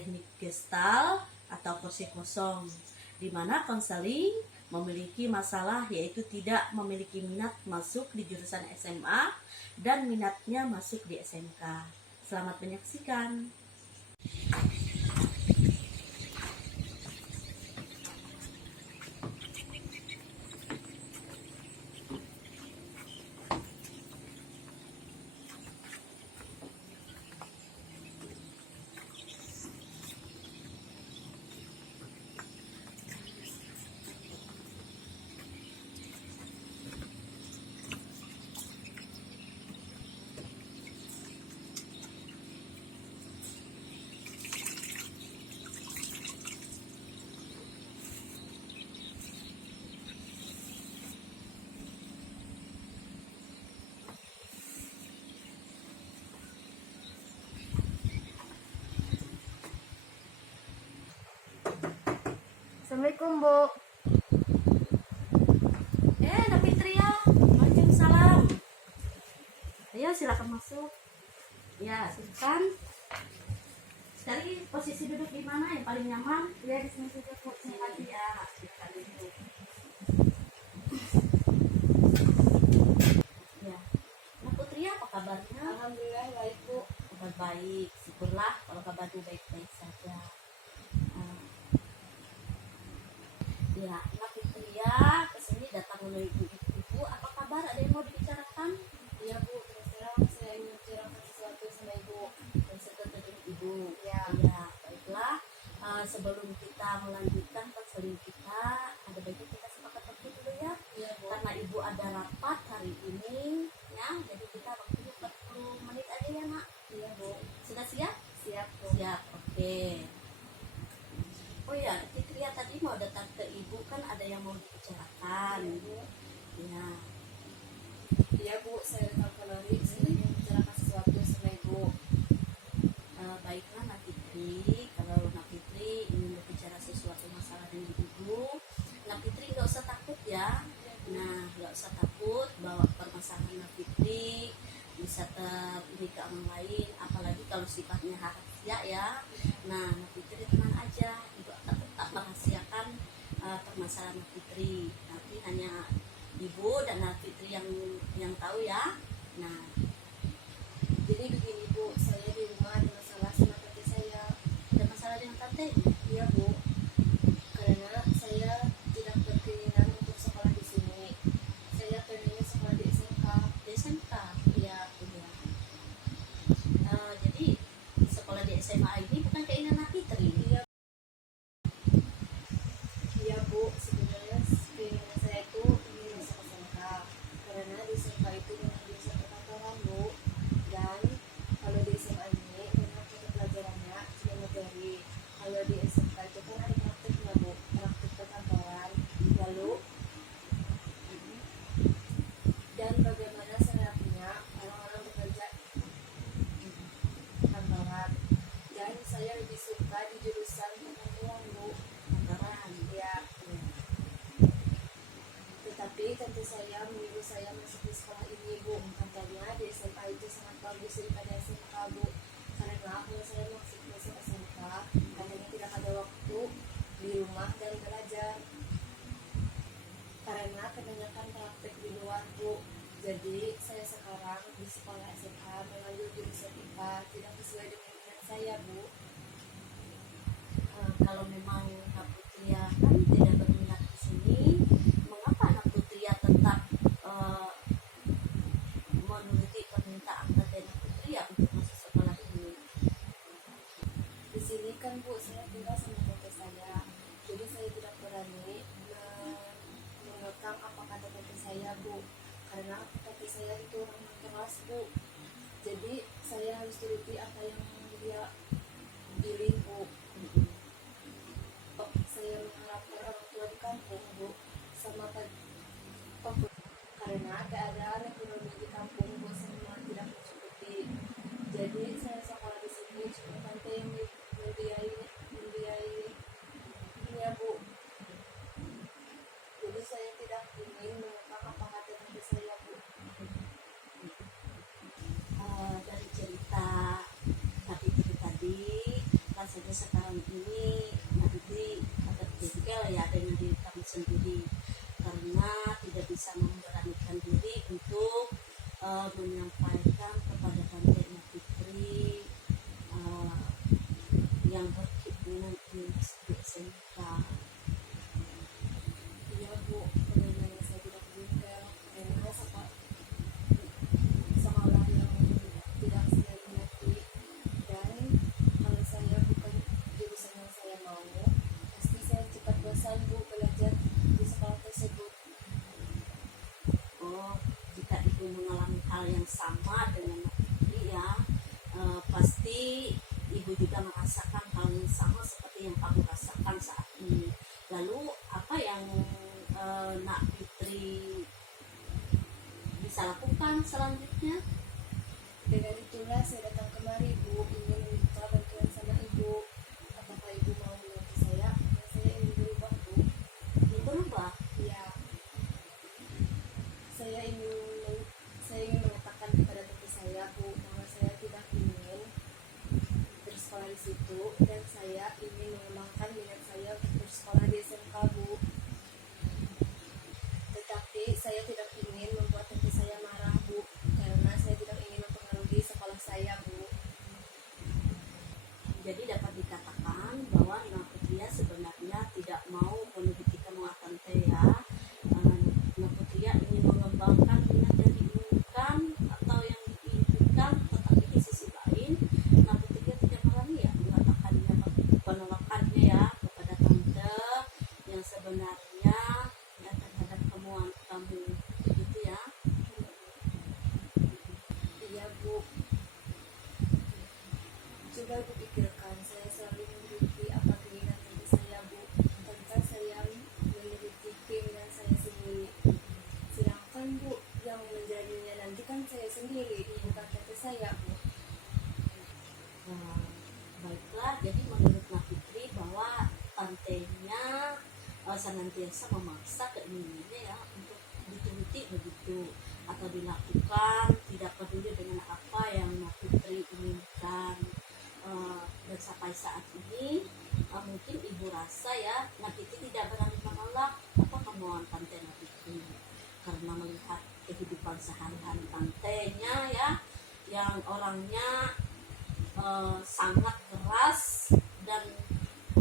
teknik gestal atau kursi kosong, di mana konseling memiliki masalah yaitu tidak memiliki minat masuk di jurusan SMA dan minatnya masuk di SMK. Selamat menyaksikan. Assalamualaikum, Bu. Nafitria, waalaikumsalam. Ayo silakan masuk. Ya, silakan. Sekarang posisi duduk di mana yang paling nyaman? Ya, di sini saja, Bu. Sini aja ya. Silakan duduk. Ya. Nah, Putri, apa kabarnya? Alhamdulillah baik, Bu. Kabar baik. Syukurlah kalau kabarnya baik-baik saja. Ya, Mbak Fitria kesini datang menemui ibu. Apa kabar? Ada yang mau dibicarakan? Iya, Bu. Terus terang saya ingin bicarakan sesuatu sama Ibu. Dan dengan ibu. Ya. Ya, baiklah. Sebelum kita melanjutkan konseling kita, ada baiknya kita sepakat waktu dulu ya. Iya, Bu. Karena ibu ada rapat hari ini, ya. Jadi kita waktunya 40 menit aja ya, Nak. Iya, Bu. Sudah siap? Siap, Bu. Siap. Oke. Oh ya, Fitria tadi mau datang ke ibu, kan ada yang mau dibicarakan. Iya, Bu. Ya. Iya, Bu. Saya datang kemari. Saya ingin bicarakan sesuatu sama Ibu. Baiklah Nak Fitri, kalau Nak Fitri ingin berbicara sesuatu masalah dengan ibu, Nak Fitri nggak usah takut ya. Nah, nggak usah takut bawa permasalahan Nak Fitri bisa ini ke orang lain, apalagi kalau sifatnya rahasia ya. Nah, Nak Fitri tenang aja, ibu akan tetap merahasiakan permasalahan Nak Fitri. Nanti hanya ibu dan Nak Fitri yang tahu ya. Nah, Jadi begini, Bu. Saya di rumah ada masalah sama tante saya. ada masalah dengan tante? Iya, Bu. Karena saya tidak berkeinginan untuk sekolah di sini. Saya pengennya sekolah di SMK. Di SMK. Iya. Iya. Jadi sekolah di SMA ini bukan keinginan Nak Fitri. Iya. Iya, Bu. Sebenarnya keinginan saya itu ingin masuk SMK. Karena di SMK itu memang bisa perkantoran, Bu. Dan kalau di SMA ini memang kita pelajarannya cuma materi. Kalau di SMK itu kan ada praktiknya, Bu. Praktik perkantoran. Lalu dan bagaimana syaratnya orang-orang bekerja kantoran. Dan saya lebih suka di jurusan perkantoran, Bu. Kantoran. Ya. Tetapi tentu saya menyuruh saya masuk di sekolah ini, Bu. Katanya di SMK itu sangat bagus daripada SMK, Bu. Karena kalau saya masuk SMK, katanya tidak ada waktu di rumah dan belajar. Karena kebanyakan praktek di luar, Bu. Jadi saya sekarang di sekolah SMK mengambil jurusan IPA, tidak sesuai dengan minat saya, Bu. Kalau memang Nak Putri kan tidak berminat di sini, mengapa Nak Putri tetap menuruti permintaan tante Nak Putri untuk masuk sekolah ini? Di sini kan, Bu, saya tinggal sama tante saya. Jadi saya tidak berani mengekang apa kata tante saya, Bu. Karena tante saya itu orang yang keras, Bu. Jadi saya harus turuti apa yang dia pilih, Bu. Saya mengharapkan orang tua di kampung, Bu, sama karena keadaan ekonomi di kampung, Bu, semua tidak mencukupi. Jadi saya sekolah di sini cuma tante yang membiayai ya, Bu. Jadi saya tidak ingin mengekang apa kata tante saya, Bu. Dari cerita Nak Fitri tadi, rasa sampai sekarang ini nanti agak jengkel ya dengan diri kami sendiri karena tidak bisa memberanikan diri untuk menyampaikan kepada Tante Fitri yang berkeinginan di SMK. Iya Bu, sebenarnya saya tidak jengkel karena sekolah yang tidak saya minati, dan kalau saya bukan jurusan yang saya mau, pasti saya cepat bosan Bu belajar di sekolah tersebut. Oh, jika ibu mengalami hal yang sama dengan Fitri ya, pasti ibu juga merasakan hal yang sama seperti yang kamu rasakan saat ini. Lalu apa yang Nak Fitri bisa lakukan selanjutnya? Dengan itulah saya datang kemari Bu, ingin minta bantuan sama Ibu. Apakah Ibu mau membantu saya? Karena saya ingin berubah Bu. Ingin berubah? Ya, saya ingin mengatakan kepada tante saya Bu bahwa saya tidak ingin bersekolah di situ, dan saya ingin mengembangkan minat saya untuk bersekolah di SMK Bu. Tetapi saya tidak ingin membuat tante saya marah Bu, karena saya tidak ingin mempengaruhi sekolah saya Bu. Jadi dapat dikatakan bahwa Nak Fitri sebenarnya tidak mau menuruti kemauan Tante ya. Nak Fitri ingin mengembangkan minat yang diinginkan atau yang diinginkan, tetapi di sisi lain Nak Fitri tidak berani ya mengatakannya, penolakannya ya kepada Tante yang sebenarnya ya terhadap kemauan kamu gitu ya. Iya Bu, coba Bu pikirkan, saya selalu menuruti apa keinginan tante saya Bu, tanpa saya menuruti keinginan saya sendiri. Sedangkan Bu, yang menjadinya nanti kan saya sendiri, bukan tante saya Bu. Nah, baiklah, jadi menurut Nak Fitri bahwa tantenya senantiasa memaksa keinginannya ya untuk dituruti begitu atau dilakukan, tidak peduli dengan apa yang Nak Fitri inginkan. Dan sampai saat ini mungkin ibu rasa ya Nak Fitri tidak berani menolak apa kemauan tante Nak Fitri karena melihat kehidupan sehari-hari tantenya ya yang orangnya sangat keras dan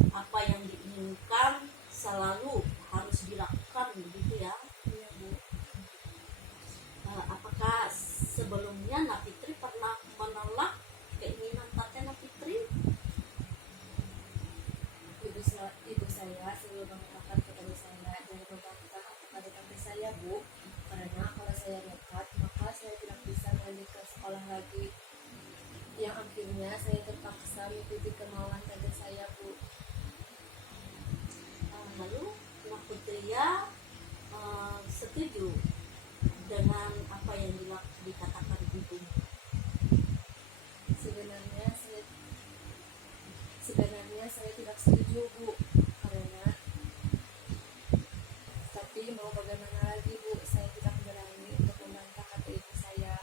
apa yang diinginkan selalu harus dilakukan begitu ya. Iya Bu. Apakah sebelumnya Nak Fitri pernah menolak keinginan tante Nak Fitri? Ibu saya selalu mengatakan kepada saya jangan membangkang apa kata tante saya Bu, karena kalau saya nekat maka saya tidak bisa melanjutkan sekolah lagi, yang akhirnya saya terpaksa mengikuti kemauan tante saya Bu. Lalu Nak Fitri setuju dengan apa yang dikatakan ibu? Sebenarnya saya tidak setuju Bu, karena tapi mau bagaimana lagi Bu, saya tidak berani untuk membantah kata ibu saya.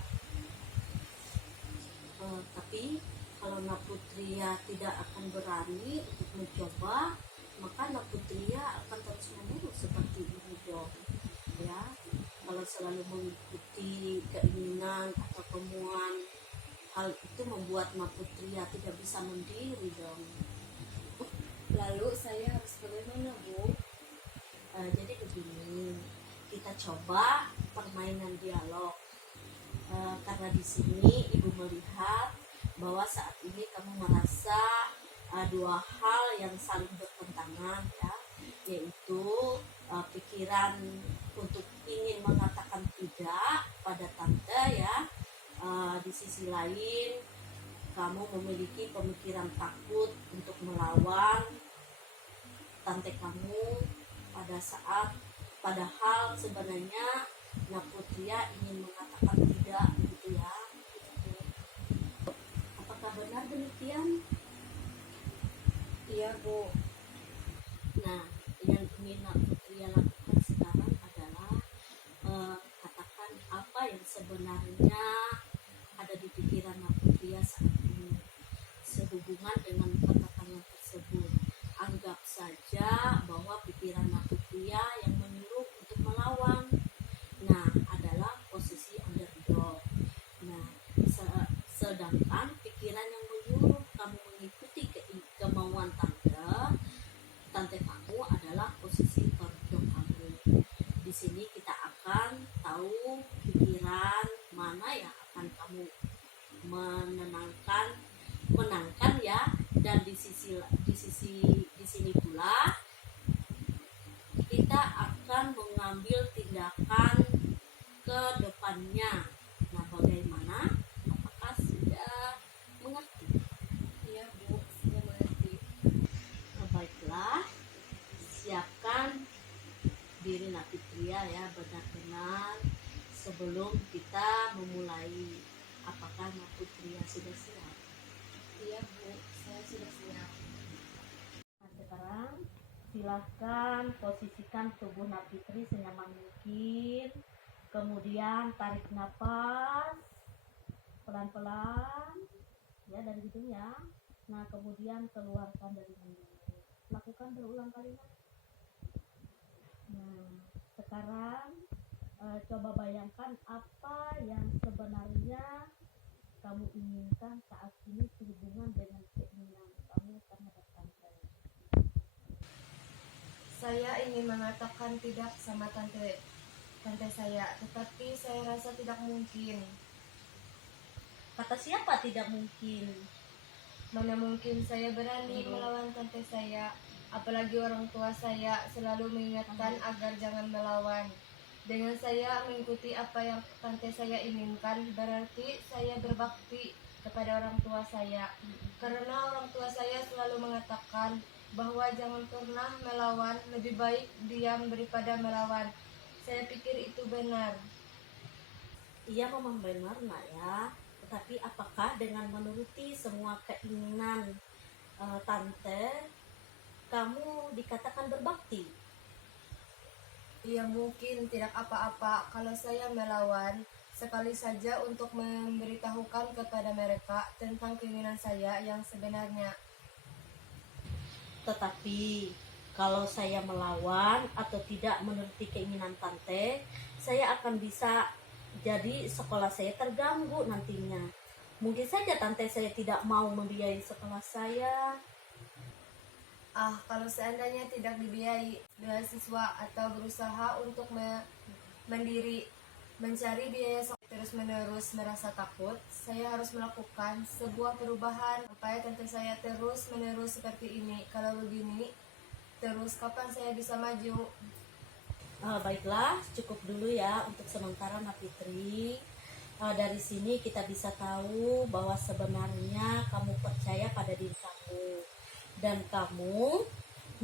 Tapi kalau Nak Fitri tidak akan berani untuk mencoba, maka Nak Fitri akan terus menerus seperti ini dong ya. Kalau selalu mengikuti keinginan atau kemauan, hal itu membuat Nak Fitri tidak bisa mandiri dong. Lalu saya harus bagaimana Bu? Jadi begini, kita coba permainan dialog. Karena di sini ibu melihat bahwa saat ini kamu merasa dua hal yang saling bertentangan ya, yaitu pikiran untuk ingin mengatakan tidak pada tante ya, di sisi lain kamu memiliki pemikiran takut untuk melawan tante kamu padahal sebenarnya Nak Fitri ingin mengatakan tidak gitu ya. Apakah benar demikian? Iya Bu. Nah, yang ingin Nak Fitri lakukan sekarang adalah katakan apa yang sebenarnya ada di pikiran Nak Fitri saat ini sehubungan dengan kata-kata saja bahwa pikiran Fitria yang menyuruh untuk melawan, nah adalah posisi underdog. Nah, sedangkan pikiran yang menyuruh kamu mengikuti kemauan tante kamu adalah posisi underdog kamu. Di sini kita akan tahu pikiran mana yang akan kamu menangkan ya, dan di sini pula kita akan mengambil tindakan ke depannya. Nah, bagaimana? Apakah sudah mengerti? Iya Bu, sudah mengerti. Nah, baiklah, siapkan diri Fitria ya benar-benar sebelum kita memulai. Apakah Fitria sudah siap? Iya Bu, saya sudah siap. Nah, sekarang silahkan posisikan tubuh Fitri senyaman mungkin. Kemudian tarik nafas pelan-pelan ya dari hidung ya. Nah, kemudian keluarkan dari mulut. Lakukan berulang kali. Nah, sekarang coba bayangkan apa yang sebenarnya kamu inginkan saat ini sehubungan dengan keinginan kamu terhadap tante. Saya ingin mengatakan tidak sama tante saya, tetapi saya rasa tidak mungkin. Kata siapa tidak mungkin? Mana mungkin saya berani melawan tante saya, apalagi orang tua saya selalu mengingatkan agar jangan melawan. Dengan saya mengikuti apa yang tante saya inginkan, berarti saya berbakti kepada orang tua saya. Karena orang tua saya selalu mengatakan bahwa jangan pernah melawan, lebih baik diam daripada melawan. Saya pikir itu benar. Iya, memang benar nak ya. Tetapi apakah dengan menuruti semua keinginan tante, kamu dikatakan berbakti? Ia mungkin tidak apa-apa kalau saya melawan sekali saja untuk memberitahukan kepada mereka tentang keinginan saya yang sebenarnya. Tetapi kalau saya melawan atau tidak menuruti keinginan tante, saya akan bisa jadi sekolah saya terganggu nantinya. Mungkin saja tante saya tidak mau membiayai sekolah saya. Kalau seandainya tidak dibiayai beasiswa atau berusaha untuk mencari biaya terus-menerus merasa takut, saya harus melakukan sebuah perubahan supaya tante saya terus-menerus seperti ini. Kalau begini terus, kapan saya bisa maju? Baiklah, cukup dulu ya untuk sementara Fitri. Dari sini kita bisa tahu bahwa sebenarnya kamu percaya pada diri kamu, dan kamu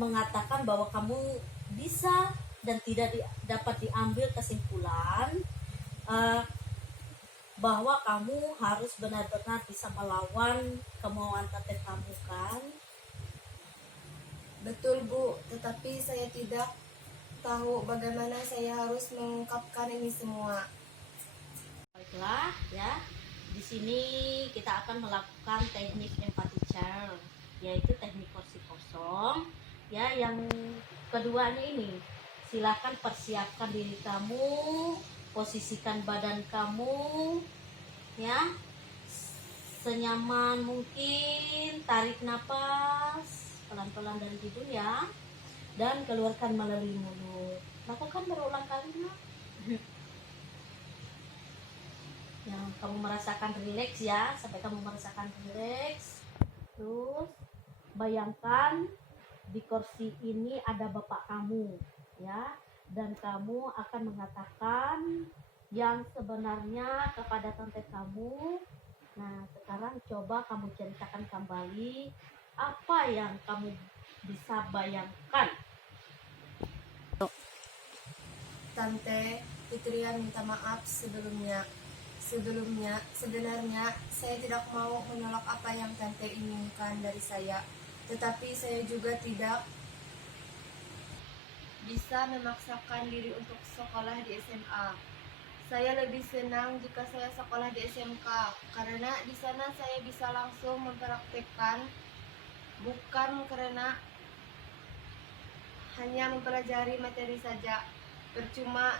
mengatakan bahwa kamu bisa dan tidak dapat diambil kesimpulan bahwa kamu harus benar-benar bisa melawan kemauan tante kamu, kan? Betul Bu, tetapi saya tidak tahu bagaimana saya harus mengungkapkan ini semua. Baiklah ya, di sini kita akan melakukan teknik empathy chair, yaitu teknik kursi kosong ya. Yang keduanya ini, silakan persiapkan diri kamu, posisikan badan kamu ya senyaman mungkin, tarik nafas pelan-pelan dari hidung ya, dan keluarkan melalui mulut. Lakukan berulang kali nak. Yang kamu merasakan rileks ya, sampai kamu merasakan rileks. Terus bayangkan di kursi ini ada bapak kamu ya, dan kamu akan mengatakan yang sebenarnya kepada tante kamu. Nah, sekarang coba kamu ceritakan kembali apa yang kamu bisa bayangkan. Tante Fitria minta maaf sebelumnya. Sebenarnya saya tidak mau menolak apa yang tante inginkan dari saya, tetapi saya juga tidak bisa memaksakan diri untuk sekolah di SMA. Saya lebih senang jika saya sekolah di SMK, karena di sana saya bisa langsung mempraktikkan, bukan karena hanya mempelajari materi saja. Percuma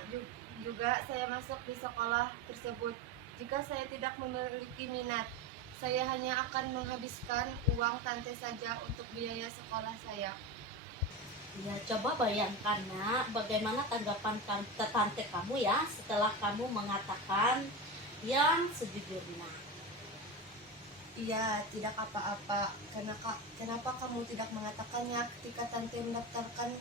juga saya masuk di sekolah tersebut jika saya tidak memiliki minat. Saya hanya akan menghabiskan uang tante saja untuk biaya sekolah saya. Ya, coba bayangkan nak, bagaimana tanggapan tante kamu ya setelah kamu mengatakan yang sejujurnya. Iya, tidak apa-apa. Kenapa kamu tidak mengatakannya ketika tante mendaftarkan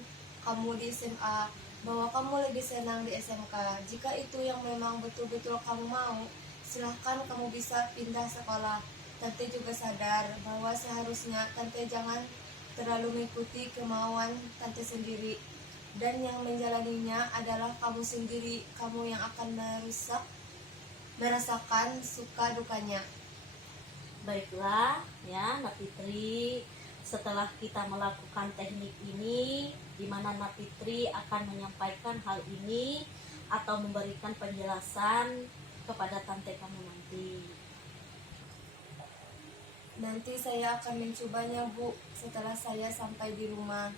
kamu di SMA, bahwa kamu lebih senang di SMK? Jika itu yang memang betul-betul kamu mau, silahkan kamu bisa pindah sekolah. Tante juga sadar bahwa seharusnya tante jangan terlalu mengikuti kemauan tante sendiri, dan yang menjalaninya adalah kamu sendiri. Kamu yang akan merasakan suka dukanya. Baiklah ya Nak Fitri, setelah kita melakukan teknik ini, di mana Nak Fitri akan menyampaikan hal ini atau memberikan penjelasan kepada tante kamu nanti. Nanti saya akan mencobanya, Bu, setelah saya sampai di rumah.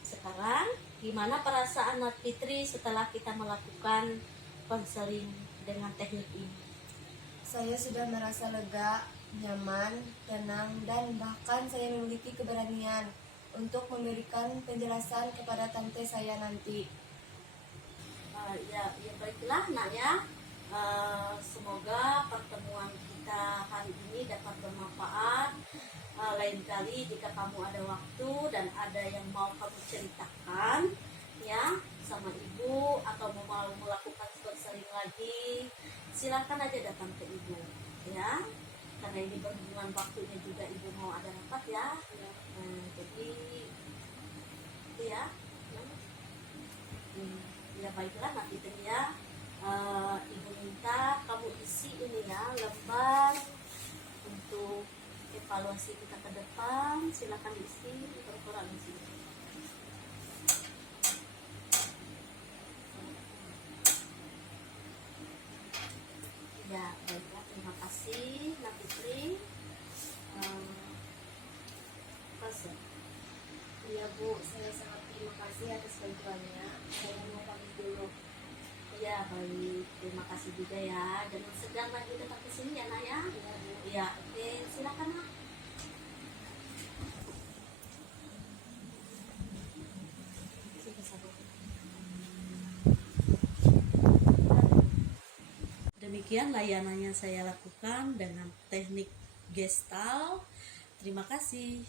Sekarang gimana perasaan Nak Fitri setelah kita melakukan konseling dengan teknik ini? Saya sudah merasa lega, nyaman, tenang, dan bahkan saya memiliki keberanian untuk memberikan penjelasan kepada tante saya nanti. Ya baiklah nak ya. Semoga pertemuan kita hari ini dapat bermanfaat. Lain kali jika kamu ada waktu dan ada yang mau kamu ceritakan ya sama ibu atau mau melakukan konseling lagi, silakan aja datang ke ibu ya, karena ini berhubungan waktunya juga ibu mau ada rapat ya. Jadi itu ya. Ya baiklah Nak Fitri ya. Ibu minta kamu isi ini ya lembar untuk evaluasi kita ke depan. Silakan diisi, berkurang di sini. Ya baiklah, terima kasih Nak Fitri. Pasal. Iya, Bu, saya sangat terima kasih atas bantuannya. Saya mau pamit dulu. Ya baik, terima kasih juga ya. Jangan segan lagi datang ke sini ya Nak ya. Iya, Bu. Ya oke, silakan Nak. Demikian layanan yang saya lakukan dengan teknik Gestalt. Terima kasih.